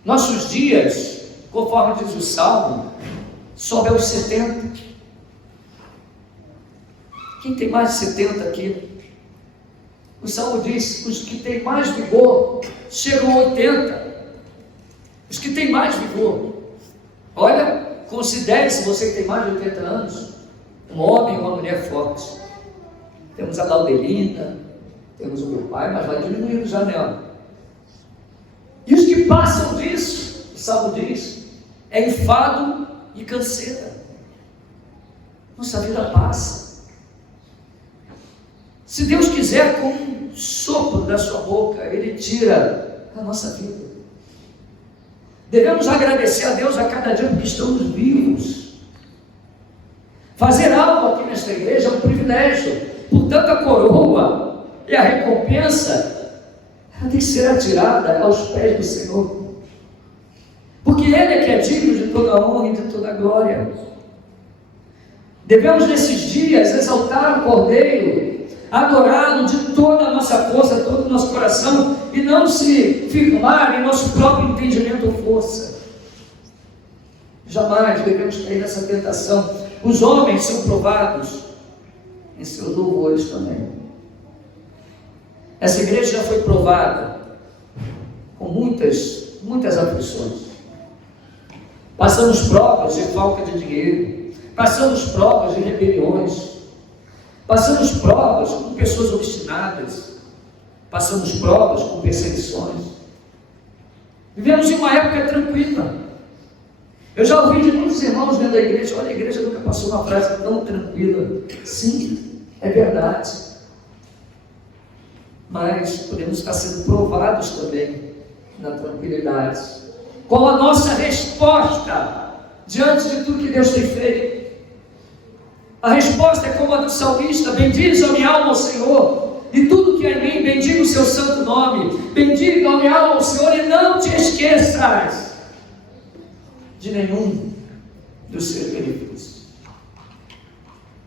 Nossos dias, conforme diz o Salmo, sobe aos 70. Quem tem mais de 70 aqui? O Salmo diz: os que têm mais vigor chegam a 80. Os que têm mais vigor. Olha, considere, se você que tem mais de 80 anos, um homem e uma mulher fortes. Temos a Laudelina, temos o meu pai, mas vai diminuindo já nela. E os que passam disso, o Salmo diz, é enfado e canseira. Nossa vida passa. Se Deus quiser, com um sopro da sua boca, Ele tira a nossa vida. Devemos agradecer a Deus a cada dia porque estamos vivos. Fazer algo aqui nesta igreja é um privilégio. Portanto, a coroa e a recompensa ela tem que ser atirada aos pés do Senhor, porque Ele é que é digno de toda a honra e de toda a glória. Devemos nesses dias exaltar o Cordeiro, adorá-lo de toda a nossa força, todo o nosso coração, e não se firmar em nosso próprio entendimento ou força. Jamais devemos cair nessa tentação. Os homens são provados em seus louvores também. Essa igreja já foi provada com muitas aflições. Passamos provas de falta de dinheiro, passamos provas de rebeliões, passamos provas com pessoas obstinadas, passamos provas com perseguições. Vivemos em uma época tranquila. Eu já ouvi de muitos irmãos dentro da igreja: olha, a igreja nunca passou uma frase tão tranquila. Sim, é verdade. Mas podemos estar sendo provados também na tranquilidade. Qual a nossa resposta diante de tudo que Deus tem feito? A resposta é como a do salmista: bendize a minha alma ao Senhor, e tudo que é em mim, bendiga o seu santo nome. Bendiga a minha alma ao Senhor, e não te esqueças de nenhum dos seus benefícios.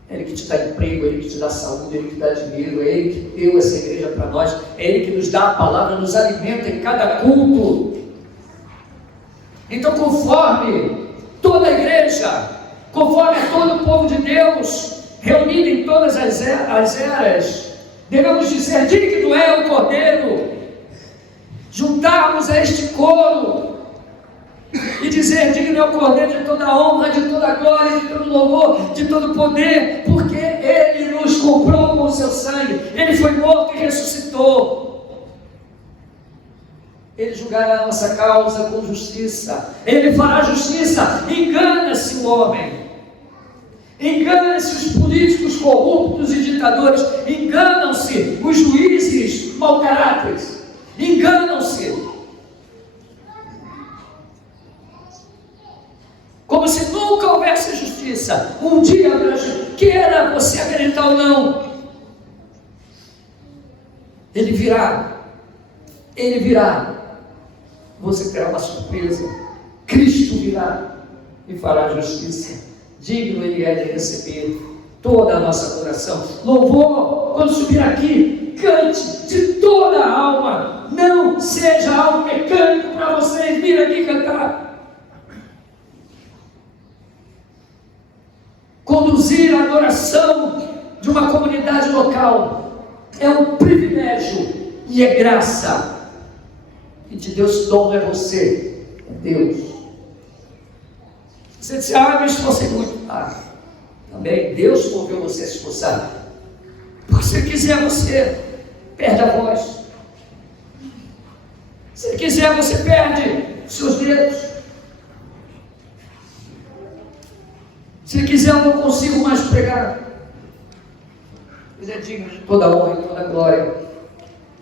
É Ele que te dá emprego, é Ele que te dá saúde, é Ele que dá dinheiro, é Ele que deu essa igreja para nós, é Ele que nos dá a palavra, nos alimenta em cada culto. Então, conforme toda a igreja, conforme todo o povo de Deus, reunido em todas as eras, devemos dizer: digno é o Cordeiro, juntarmos a este coro e dizer: digno é o Cordeiro de toda a honra, de toda a glória, de todo louvor, de todo poder, porque Ele nos comprou com o seu sangue, Ele foi morto e ressuscitou. Ele julgará a nossa causa com justiça, Ele fará justiça. Engana-se o homem, engana-se os políticos corruptos e ditadores, enganam-se os juízes mau caráteres, enganam-se, como se nunca houvesse justiça. Um dia haverá justiça, queira você acreditar ou não. Ele virá, Ele virá. Você terá uma surpresa. Cristo virá e fará justiça. Digno Ele é de receber toda a nossa adoração. Louvor, quando subir aqui, cante de toda a alma. Não seja algo mecânico para vocês vir aqui cantar. Conduzir a adoração de uma comunidade local é um privilégio e é graça. E de Deus dom é você, é Deus. Você diz: ah, me esforcei muito. Ah, também Deus moveu você a se esforçar. Porque se Ele quiser, você perde a voz. Se Ele quiser, você perde os seus dedos. Se Ele quiser, eu não consigo mais pregar. Ele é digno de toda a honra e toda a glória.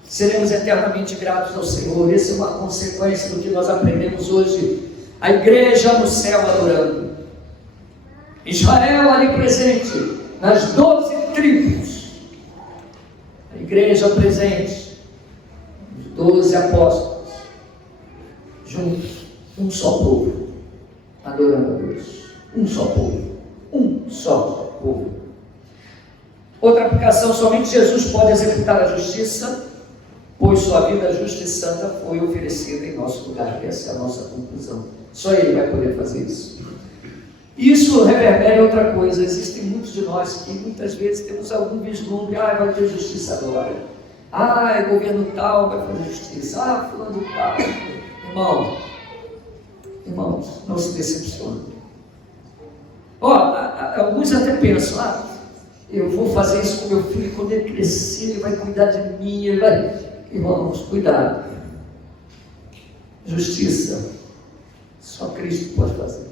Seremos eternamente gratos ao Senhor. Essa é uma consequência do que nós aprendemos hoje. A igreja no céu adorando, Israel ali presente, nas 12 tribos, a igreja presente, os 12 apóstolos, juntos, um só povo, adorando a Deus. Um só povo, um só povo. Outra aplicação: somente Jesus pode executar a justiça, pois sua vida justa e santa foi oferecida em nosso lugar. Essa é a nossa conclusão. Só Ele vai poder fazer isso. Isso reverbera outra coisa. Existem muitos de nós que muitas vezes temos algum vislumbre: ah, vai ter justiça agora. Ah, o governo tal vai fazer justiça. Ah, fulano tal. Irmãos, não se decepcione. Alguns até pensam: ah, eu vou fazer isso com meu filho, quando ele crescer, ele vai cuidar de mim, ele vai... Irmãos, cuidado. Justiça, só Cristo pode fazer.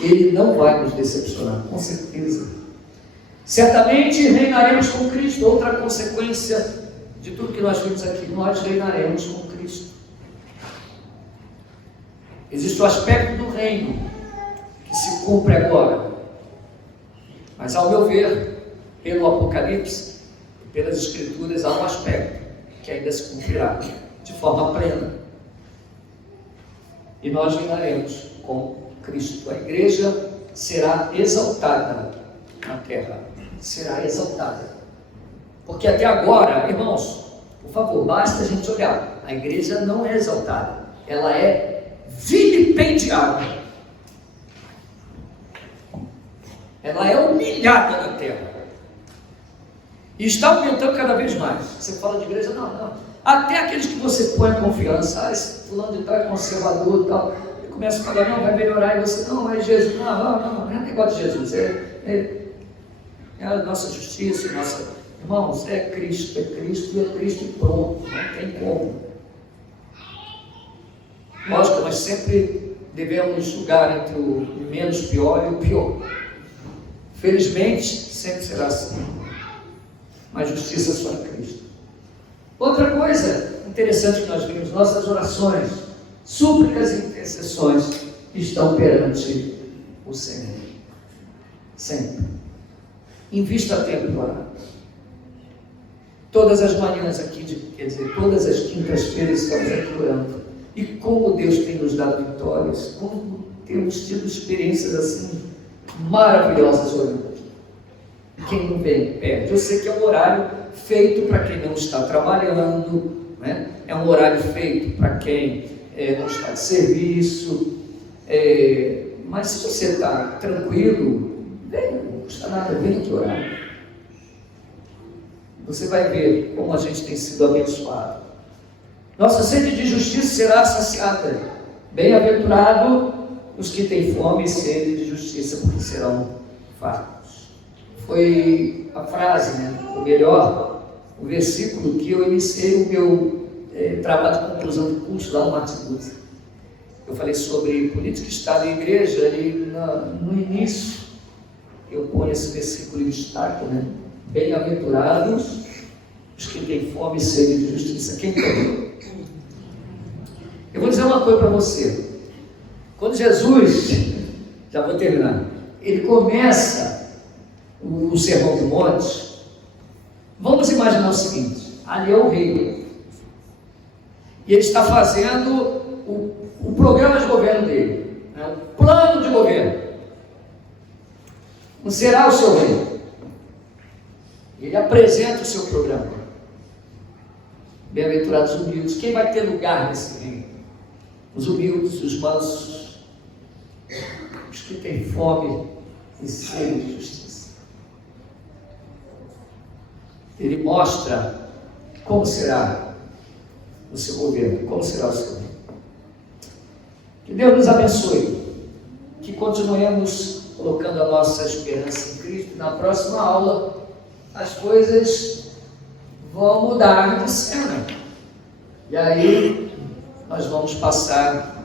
Ele não vai nos decepcionar, com certeza. Certamente reinaremos com Cristo. Outra consequência de tudo que nós vimos aqui: nós reinaremos com Cristo. Existe o aspecto do reino que se cumpre agora, mas ao meu ver, pelo Apocalipse, pelas Escrituras, há um aspecto que ainda se cumprirá de forma plena. E nós reinaremos com Cristo. A igreja será exaltada na terra. Será exaltada. Porque até agora, irmãos, por favor, basta a gente olhar. A igreja não é exaltada. Ela é vilipendiada. Ela é humilhada na terra. E está aumentando cada vez mais. Você fala de igreja? Não. Até aqueles que você põe confiança: ah, esse fulano de tal é conservador e tal. Ele começa a falar: não, vai melhorar. E você: não é Jesus. Não é negócio de Jesus. É a nossa justiça, Irmãos, é Cristo e pronto. Não tem como. Lógico, nós sempre devemos julgar entre o menos pior e o pior. Felizmente, sempre será assim. Mas justiça só em Cristo. Outra coisa interessante que nós vimos: nossas orações, súplicas e intercessões estão perante o Senhor. Sempre. Invista tempo em orar. Todas as manhãs aqui, todas as quintas-feiras estamos aqui orando. E como Deus tem nos dado vitórias, como temos tido experiências assim maravilhosas orando. Quem não vem, perde. Eu sei que é um horário feito para quem não está trabalhando, né? É um horário feito para quem não está de serviço, mas se você está tranquilo, vem, não custa nada, vem que horário. Você vai ver como a gente tem sido abençoado. Nossa sede de justiça será saciada. Bem-aventurado os que têm fome e sede de justiça, porque serão fartos. Foi a frase, né? Ou melhor, o versículo que eu iniciei o meu trabalho de conclusão do curso lá no Martin Luther. Eu falei sobre política e Estado e igreja, e no início eu ponho esse versículo em destaque, né? Bem-aventurados os que têm fome e sede de justiça. Quem tem? Eu vou dizer uma coisa para você. Quando Jesus, já vou terminar, ele começa o Sermão do Monte, vamos imaginar o seguinte: ali é o rei, e ele está fazendo o programa de governo dele, né? O plano de governo. Não será o seu rei. Ele apresenta o seu programa. Bem-aventurados os humildes. Quem vai ter lugar nesse reino? Os humildes, os mansos, os que têm fome e sede de justiça. Ele mostra como será o seu governo, como será o seu reino. Que Deus nos abençoe, que continuemos colocando a nossa esperança em Cristo. Na próxima aula, as coisas vão mudar de cena. E aí, nós vamos passar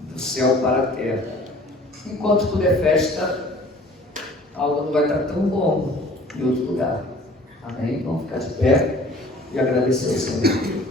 do céu para a terra. Enquanto tudo é festa, algo não vai estar tão bom em outro lugar. Amém? Vamos ficar de pé e agradecer ao Senhor.